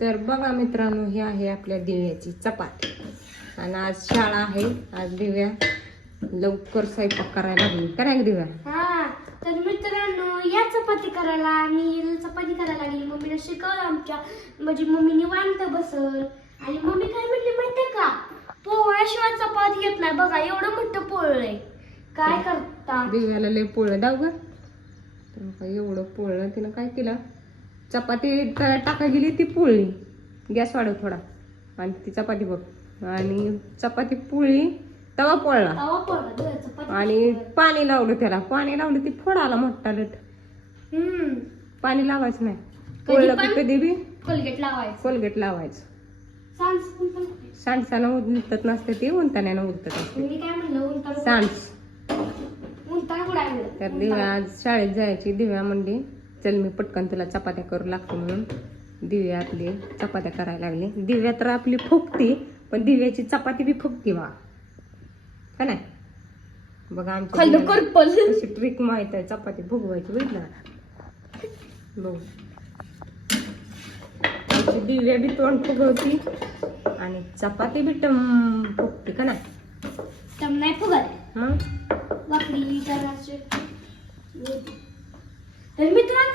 तर बघा मित्रांनो ही आहे आपल्या दिव्याची चपाती. आणि आज शाळा आहे. आज दिव्या लवकर स्वयंपाक करायला लागली. कराय दिव्या. हा तर मित्रांनो या चपाती करायला मी चपाती करायला लागली. मम्मीला शिकवलं आमच्या. म्हणजे मम्मी निवांत बसल. आणि मम्मी काय म्हणली माहितीये का? पोळ्याशिवाय चपाती येत नाही. बघा एवढं मोठं पोळ आहे. काय करता? दिव्याला लय पोळलं दाव ग. एवढं पोळलं तिनं काय केलं? चपाती तळ्यात टाका गेली ती पोळली. गॅस वाढव थोडा. आणि ती चपाती बघ. आणि चपाती पोळी तवा पोळला. तवा चपाती आणि पाणी लावलं त्याला. पाणी लावलं ती फोड आला मोठा लट. हम्म. पाणी लावायचं नाही. पोळलं पण? की कधी बी कोलगेट लावायचं. कोलगेट लावायचं. सांस पण सांडसानं उलटत नसते ती उंताण्यानं उलटत असते. मी काय म्हणलं उंटाला सांडस बुडायला तर दिव्या आज शाळेत जायची दिव्या म्हणली चल मी पटकन तुला चपात्या करू लागतो म्हणून. दिव्या आपली चपात्या करायला लागली. दिव्या तर आपली फुगती पण दिव्याची चपाती बी फुगती बा. का नाही बघा कशी ट्रिक माहीत आहे चपाती फुगवायची बघितलं? बघ. आमची दिव्या बी तोंड फुगवती आणि चपाती बी टम फुगते का नाही तम नाही फुगत. मग?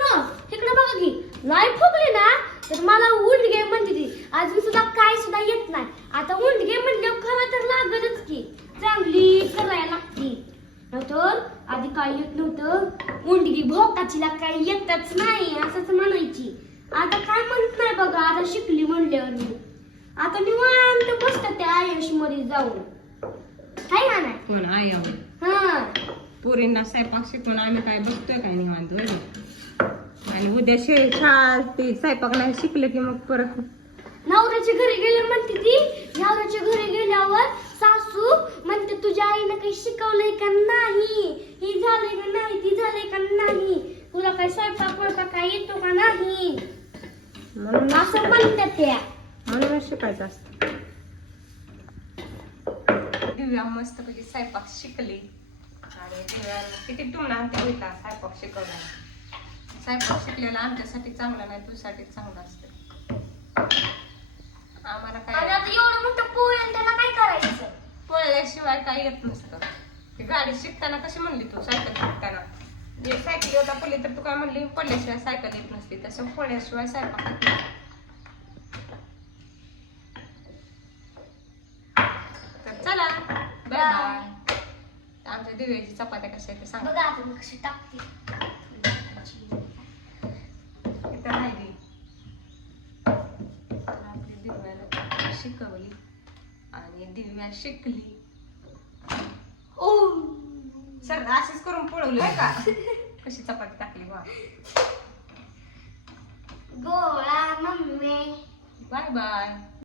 मित्रांनो इकडे बघा की नाही फुगली ना तर मला उंडगे म्हणते ती. आज मी सुद्धा काय सुद्धा येत नाही. आता उंडगे म्हणल्यावर खरं तर लागतच की. चांगली करायला लागते. तर आधी काय येत नव्हतं. उंडगी भोकाचीला काय येतच नाही असंच म्हणायची. आता काय म्हणत नाही बघा आता शिकली म्हणल्यावर मी. आता निवांत बसतात त्या आयुषमध्ये जाऊन. हाय का नाही? कोण? आई आहो. हा. पोरींना स्वयंपाक शिकवून आम्ही काय बघतोय काय निवांत? होय ना? आणि उद्या शे शाळा ते स्वयंपाक नाही शिकलं की मग परत. नवऱ्याच्या घरी गेले म्हणते ती नवऱ्याच्या घरी गेल्यावर सासू म्हणते तुझ्या आईनं काही शिकवलंय का नाही? ही झालंय का नाही? ती झालंय का नाही? तुला काही स्वयंपाक वळपाक काय येतो का नाही? म्हणून असं म्हणतात त्या. म्हणूनच शिकायचं असतं. दिव्या मस्त पैकी स्वयंपाक शिकली. आणि दिव्या किती आणते होता स्वयंपाक शिकवला स्वयंपाक शिकलेला आमच्यासाठी चांगला नाही तुझ्यासाठी चांगला असतं. आम्हाला काय एवढं मोठं पोळ आहे, त्याला काय करायचं? पळल्याशिवाय काय येत नसतं. ती गाडी शिकताना कशी म्हणली तू? सायकल शिकताना? जे सायकल होता पडली तर तू काय म्हणली? पडल्याशिवाय सायकल येत नसते तसं पळल्याशिवाय स्वयंपाक. तर चला बाय बाय आमच्या दिव्याची चपात्या कशा आहेत ते सांगा. बघा आता मी कशी टाकते इथं राहिली तर आपली दिव्याला शिकवली आणि दिव्या शिकली. ओ! सर अशीच करून पळवली का? कशी चपाती टाकली बा गोळा मम्मी. Bye bye.